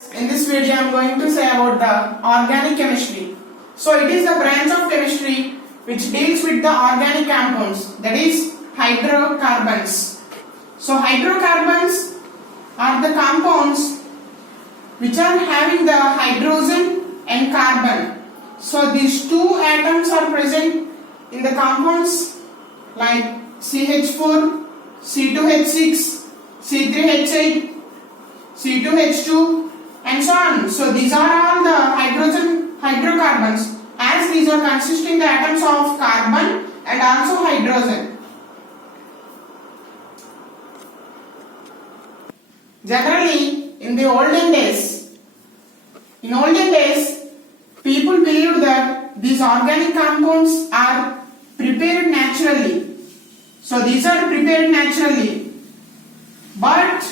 In this video, I am going to say about the organic chemistry. So, it is a branch of chemistry which deals with the organic compounds, that is hydrocarbons. So, hydrocarbons are the compounds which are having the hydrogen and carbon. So, these two atoms are present in the compounds like CH4, C2H6, C3H8, C2H2 and so on. So these are all the hydrocarbons, as these are consisting the atoms of carbon and also hydrogen. Generally, in the olden days, people believed that these organic compounds are prepared naturally. So these are prepared naturally, but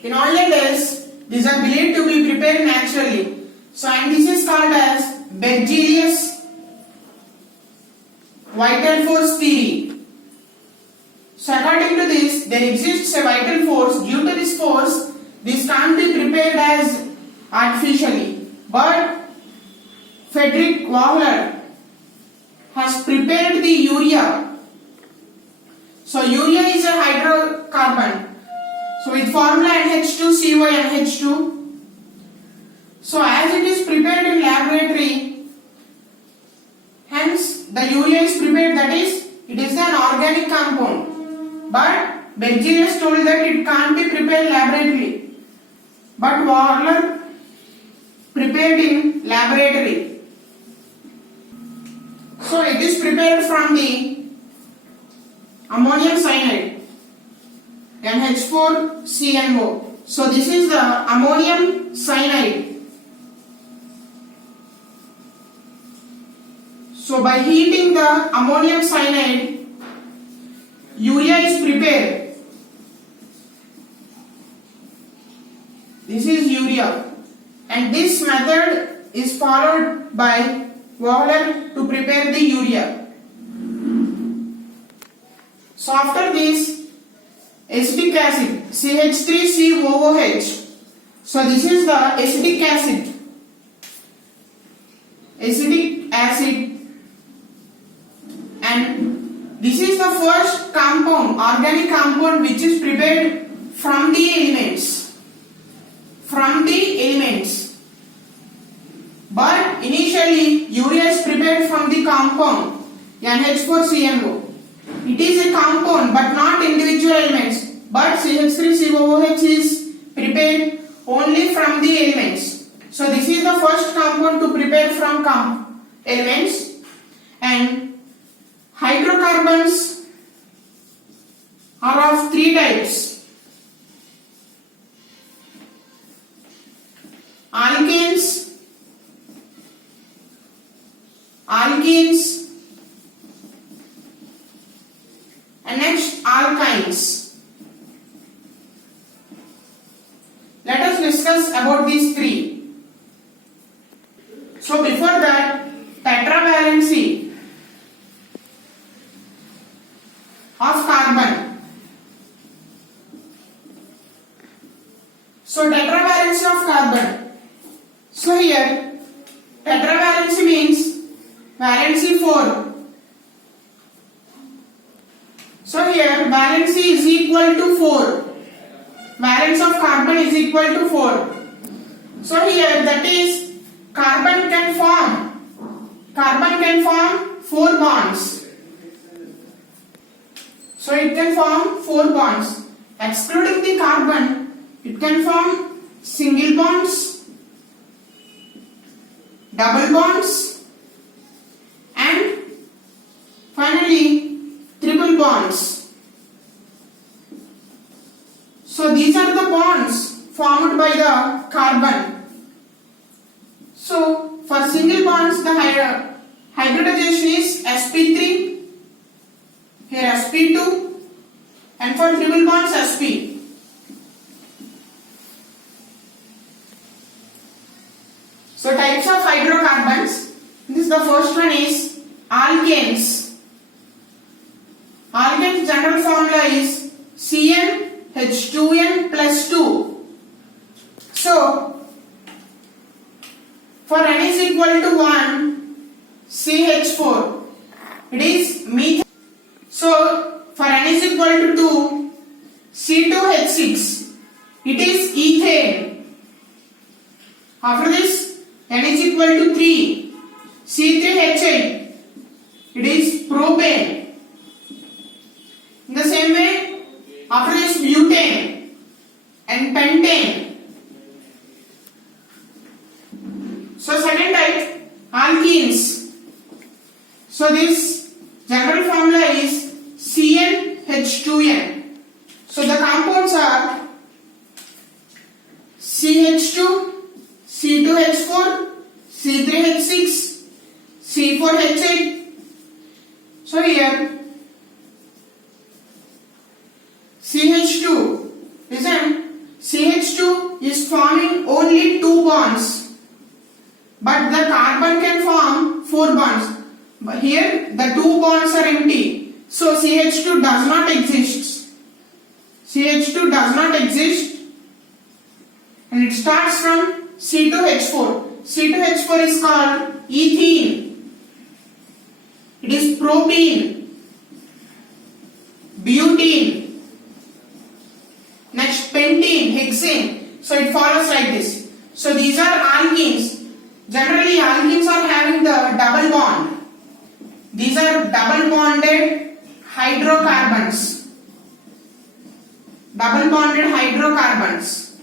in olden days, these are believed to be prepared naturally. So, and this is called as Berzelius vital force theory. So, according to this, there exists a vital force. Due to this force, this can't be prepared as artificially. But Friedrich Wöhler has prepared the urea. So, urea is a hydrocarbon. So with formula NH2CONH2. So as it is prepared in laboratory, hence the urea is prepared, that is, it is an organic compound. But Berzelius told that it can't be prepared laboratory. But Wöhler prepared in laboratory. So it is prepared from the ammonium cyanide. NH4CnO. So this is the ammonium cyanide. So by heating the ammonium cyanide, urea is prepared. This is urea, and this method is followed by Wöhler to prepare the urea. So after this, acetic acid CH3COOH. So this is the acetic acid. And this is the first compound, organic compound, which is prepared from the elements. But initially urea is prepared from the compound NH4CnO. It is a compound but not individual elements, but CH3COOH is prepared only from the elements. So this is the first compound to prepare from elements. And hydrocarbons are of three types: alkenes, and next alkynes. Let us discuss about these three. So before that, tetravalency of carbon. So tetravalency of carbon. So here tetravalency means valency 4. So here valency is equal to 4. Valence of carbon is equal to 4. So here, that is, carbon can form 4 bonds. So it can form 4 bonds. Excluding the carbon, it can form single bonds, double bonds, and finally triple bonds. So these are the bonds formed by the carbon. So for single bonds, the hybridization is sp3, here sp2, and for triple bonds sp. So types of hydrocarbons. This the first one is alkanes. Alkane's general formula is CnH2n plus 2. So, for n is equal to 1, CH4, it is methane. So, for n is equal to 2, C2H6, it is ethane. After this, n is equal to 3, C3H8, it is propane. In the same way, after this, butane and pentane. So second type, alkenes. So this general formula is CnH2n. So the compounds are CH2, C2H4, C3H6, C4H8. So here CH2, listen, CH2 is forming only 2 bonds, but the carbon can form 4 bonds. But here the 2 bonds are empty, so CH2 does not exist. CH2 does not exist, and it starts from C2H4. C2H4 is called ethene. It is propene, butene. Next, pentene, hexane. So it follows like this. So these are alkenes. Generally, alkenes are having the double bond. These are double bonded hydrocarbons. Double bonded hydrocarbons.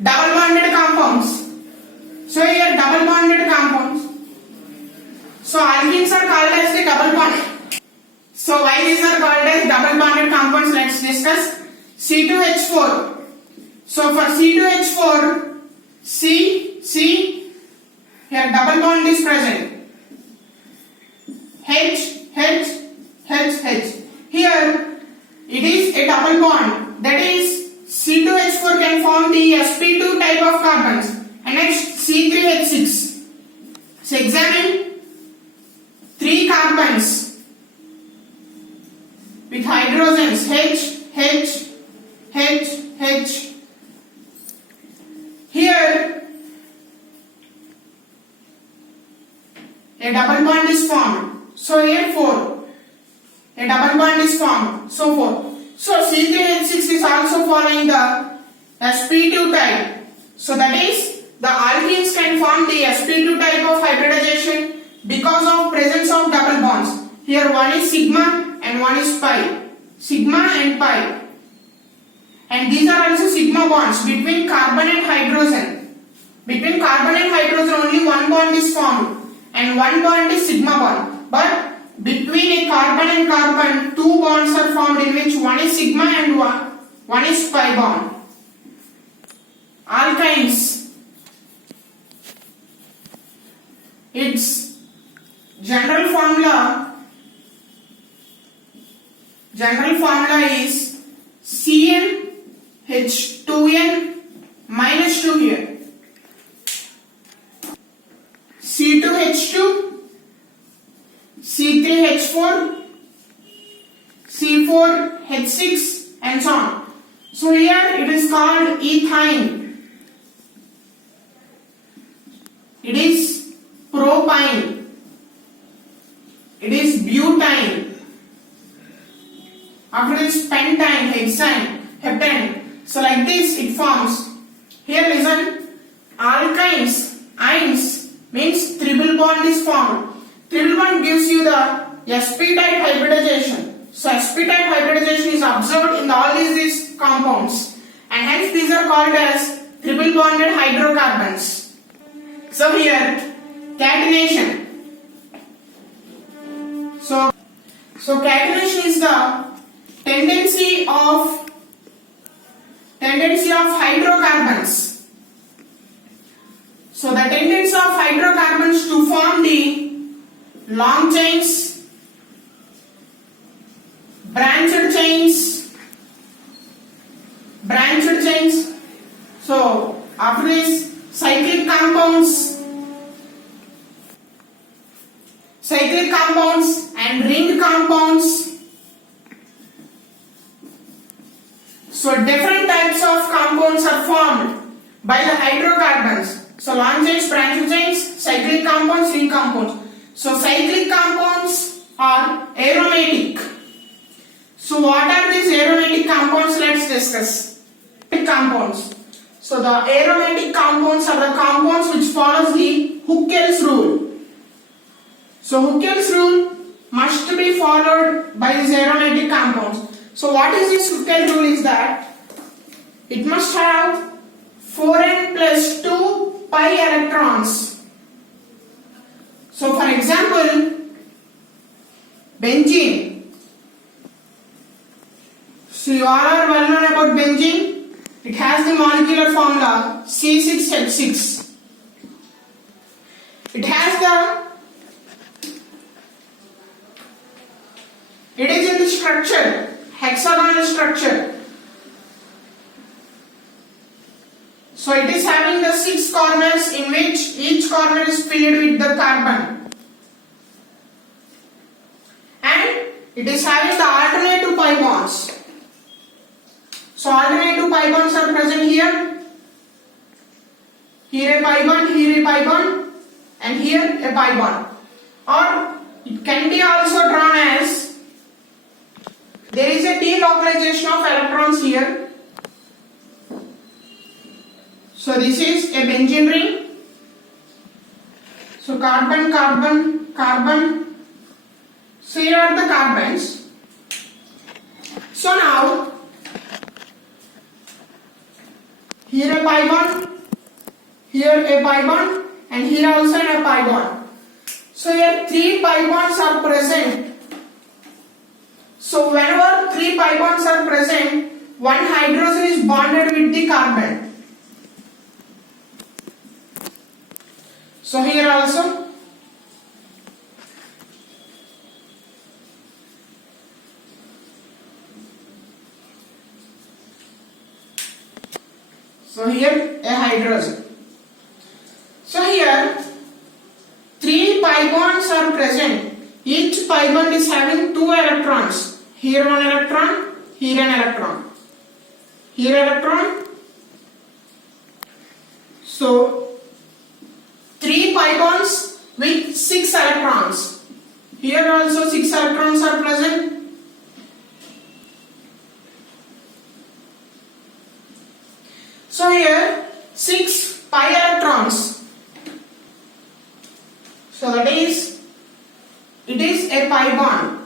Double bonded compounds. So here double bonded compounds. So alkenes are called as the double bond. So why these are called as double bonded compounds? Let's discuss. C2H4. So for C2H4, C, here double bond is present. H. Here it is a double bond. That is C2H4 can form the sp2 type of carbons. And next C3H6. So examine 3 carbons with hydrogens H. Here a double bond is formed. So here 4. A double bond is formed. So 4. So C3H6 is also following the sp2 type. So that is the alkenes can form the sp2 type of hybridization because of presence of double bonds. Here one is sigma and one is pi. Sigma and pi. And these are also sigma bonds between carbon and hydrogen. Between carbon and hydrogen only one bond is formed and one bond is sigma bond. But between a carbon and carbon, 2 bonds are formed in which one is sigma and one is pi bond. Alkynes. Its general formula is CnH2n minus 2 here. C2H2, C3H4, C4H6 and so on. So here it is called ethine. It is propine. It is butane. After this pentane, hexane, heptane. So like this it forms. Here listen, alkynes, ines means triple bond is formed. Triple bond gives you the sp type hybridization. So sp type hybridization is observed in all these compounds, and hence these are called as triple bonded hydrocarbons. So here catenation. So catenation is the tendency of hydrocarbons. So the tendency of hydrocarbons to form the long chains, branched chains. So after this, cyclic compounds and ring compounds. So different types of compounds are formed by the hydrocarbons. So long chains, branch chains, cyclic compounds, ring compounds. So cyclic compounds are aromatic. So what are these aromatic compounds? Let's discuss. Compounds. So the aromatic compounds are the compounds which follows the Huckel's rule. So Huckel's rule must be followed by these aromatic compounds. So what is this Huckel rule is that it must have 4n plus 2 pi electrons. So for example, benzene. So you all are well known about benzene. It has the molecular formula C6H6. It is in the structure, hexagonal structure. So it is having the 6 corners in which each corner is filled with the carbon. And it is having the alternative pi bonds. So alternative pi bonds are present here. Here a pi bond, here a pi bond, and here a pi bond. Or it can be also drawn as there is a delocalization of electrons here. So this is a benzene ring. So carbon, carbon, carbon. So here are the carbons. So now here a pi bond, here a pi bond, and here also a pi bond. So here 3 pi bonds are present. So whenever 3 pi bonds are present, one hydrogen is bonded with the carbon. So here also here a hydrogen. So here 3 pi bonds are present. Each pi bond is having 2 electrons. Here one electron, here an electron, here electron. So 3 pi bonds with 6 electrons. Here also 6 electrons are present. So here 6 pi electrons. So that is, it is a pi bond.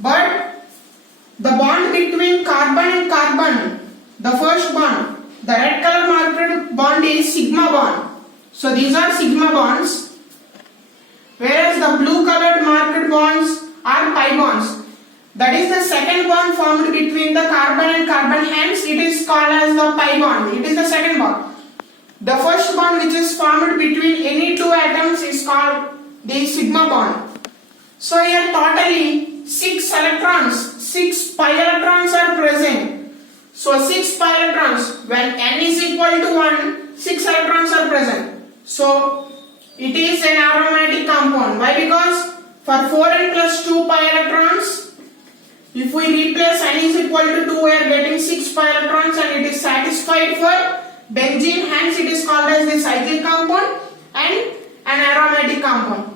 But the bond between carbon and carbon, the first bond, the red color marked bond is sigma bond. So these are sigma bonds, whereas the blue colored marked bonds are pi bonds. That is the second bond formed between the carbon and carbon, hence it is called as the pi bond. It is the second bond. The first bond which is formed between any 2 atoms is called the sigma bond. So here totally 6 electrons, 6 pi electrons are present. So 6 pi electrons, when n is equal to 1, 6 electrons are present. So it is an aromatic compound. Why? Because for 4n plus 2 pi electrons, if we replace n is equal to 2, we are getting 6 pi electrons and it is satisfied for benzene, hence it is called as the cyclic compound and an aromatic compound.